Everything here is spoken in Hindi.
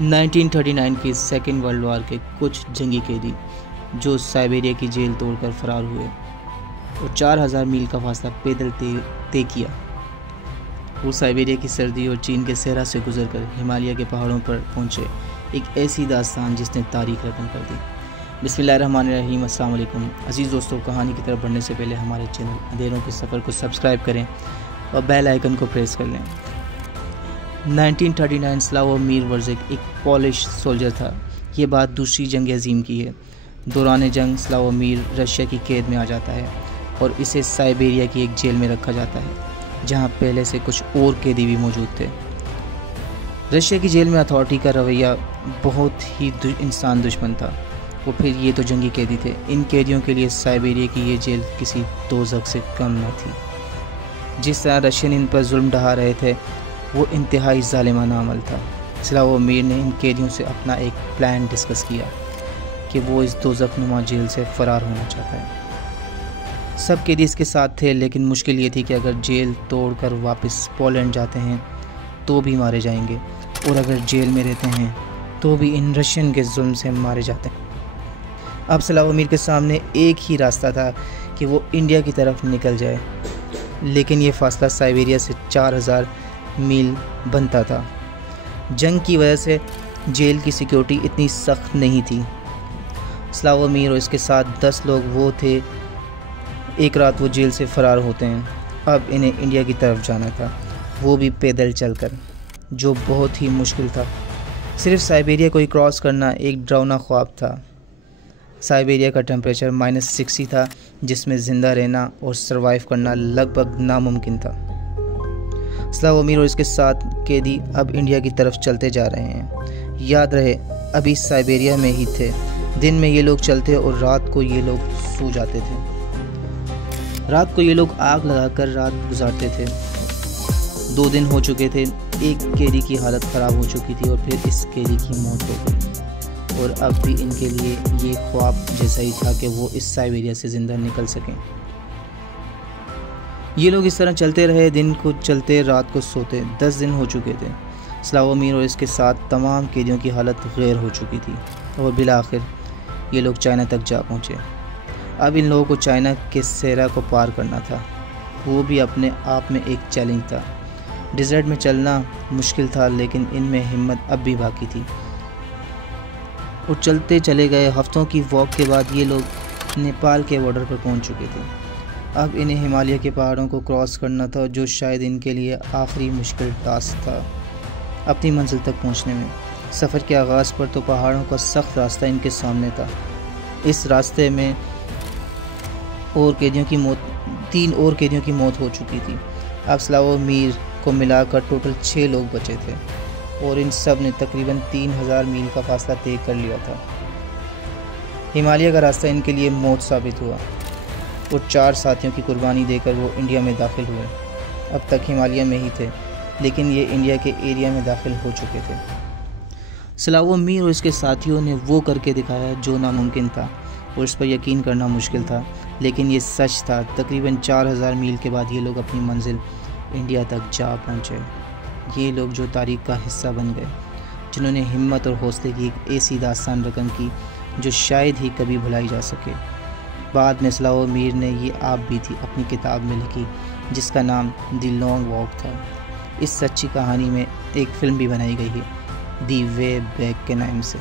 1939 की सेकेंड वर्ल्ड वॉर के कुछ जंगी कैदी जो साइबेरिया की जेल तोड़कर फरार हुए और 4000 मील का फासला पैदल तय किया। वो साइबेरिया की सर्दी और चीन के सहरा से गुजरकर हिमालय के पहाड़ों पर पहुंचे, एक ऐसी दास्तान जिसने तारीख रकम कर दी। बिस्मिल्लाहिर्रहमानिर्रहीम, अस्सलाम वालेकुम। अजीज़ दोस्तों, कहानी की तरफ बढ़ने से पहले हमारे चैनल अंधेरों के सफ़र को सब्सक्राइब करें और बेल आइकन को प्रेस कर लें। 1939 स्लावोमीर वर्ज़िक एक पोलिश सोल्जर था। ये बात दूसरी जंग अज़ीम की है। दौरान जंग स्लावोमीर रशिया की कैद में आ जाता है और इसे साइबेरिया की एक जेल में रखा जाता है, जहाँ पहले से कुछ और कैदी भी मौजूद थे। रशिया की जेल में अथॉरिटी का रवैया बहुत ही इंसान दुश्मन था। वो फिर ये तो जंगी कैदी थे। इन कैदियों के लिए साइबेरिया की ये जेल किसी दोज़ख से कम न थी। जिस तरह रशियन इन पर जुल्म ढहा रहे थे, वो इंतहाई ज़ालिमाना अमल था। स्लावोमीर ने इन कैदियों से अपना एक प्लान डिस्कस किया कि वो इस दोज़ख नुमा जेल से फ़रार होना चाहता है। सब कैदी इसके साथ थे, लेकिन मुश्किल ये थी कि अगर जेल तोड़कर वापस पोलैंड जाते हैं तो भी मारे जाएंगे, और अगर जेल में रहते हैं तो भी इन रशियन के जुल्म से मारे जाते हैं। अब स्लावोमीर के सामने एक ही रास्ता था कि वो इंडिया की तरफ निकल जाए, लेकिन ये फासला साइबेरिया से 4000 मील बनता था। जंग की वजह से जेल की सिक्योरिटी इतनी सख्त नहीं थी। स्लावोमीर और इसके साथ 10 लोग वो थे। एक रात वो जेल से फ़रार होते हैं। अब इन्हें इंडिया की तरफ जाना था, वो भी पैदल चलकर, जो बहुत ही मुश्किल था। सिर्फ साइबेरिया को ही क्रॉस करना एक डरावना ख्वाब था। साइबेरिया का टेम्परेचर -60 था, जिसमें ज़िंदा रहना और सरवाइव करना लगभग नामुमकिन था। स्लावोमीर और इसके साथ कैदी अब इंडिया की तरफ चलते जा रहे हैं। याद रहे, अभी साइबेरिया में ही थे। दिन में ये लोग चलते और रात को ये लोग सो जाते थे। रात को ये लोग आग लगाकर रात गुजारते थे। 2 दिन हो चुके थे। एक कैदी की हालत ख़राब हो चुकी थी और फिर इस कैदी की मौत हो गई, और अब भी इनके लिए ये ख्वाब जैसा ही था कि वो इस साइबेरिया से ज़िंदा निकल सकें। ये लोग इस तरह चलते रहे, दिन को चलते रात को सोते। 10 दिन हो चुके थे। स्लावोमीर और इसके साथ तमाम कैदियों की हालत गैर हो चुकी थी, और बिलाखिर ये लोग चाइना तक जा पहुँचे। अब इन लोगों को चाइना के सहरा को पार करना था। वो भी अपने आप में एक चैलेंज था। डिज़र्ट में चलना मुश्किल था, लेकिन इनमें हिम्मत अब भी बाकी थी, और चलते चले गए। हफ्तों की वॉक के बाद ये लोग नेपाल के बॉर्डर पर पहुंच चुके थे। अब इन्हें हिमालय के पहाड़ों को क्रॉस करना था, जो शायद इनके लिए आखिरी मुश्किल टास्क था अपनी मंजिल तक पहुंचने में। सफ़र के आगाज़ पर तो पहाड़ों का सख्त रास्ता इनके सामने था। इस रास्ते में 3 और कैदियों की मौत हो चुकी थी। अब स्लावोमीर को मिलाकर टोटल 6 लोग बचे थे, और इन सब ने तकरीबन 3000 मील का फासला तय कर लिया था। हिमालय का रास्ता इनके लिए मौत साबित हुआ, और 4 साथियों की कुर्बानी देकर वो इंडिया में दाखिल हुए। अब तक हिमालय में ही थे, लेकिन ये इंडिया के एरिया में दाखिल हो चुके थे। स्लावोमीर और इसके साथियों ने वो करके दिखाया जो नामुमकिन था, और इस पर यकीन करना मुश्किल था, लेकिन ये सच था। तकरीबन 4000 मील के बाद ये लोग अपनी मंजिल इंडिया तक जा पहुँचे। ये लोग जो तारीख का हिस्सा बन गए, जिन्होंने हिम्मत और हौसले की एक ऐसी दास्तान रकम की जो शायद ही कभी भुलाई जा सके। बाद में स्लावोमीर ने ये आप भी थी अपनी किताब में लिखी, जिसका नाम द लॉन्ग वॉक था। इस सच्ची कहानी में एक फ़िल्म भी बनाई गई है, दी वे बैक के नाम से।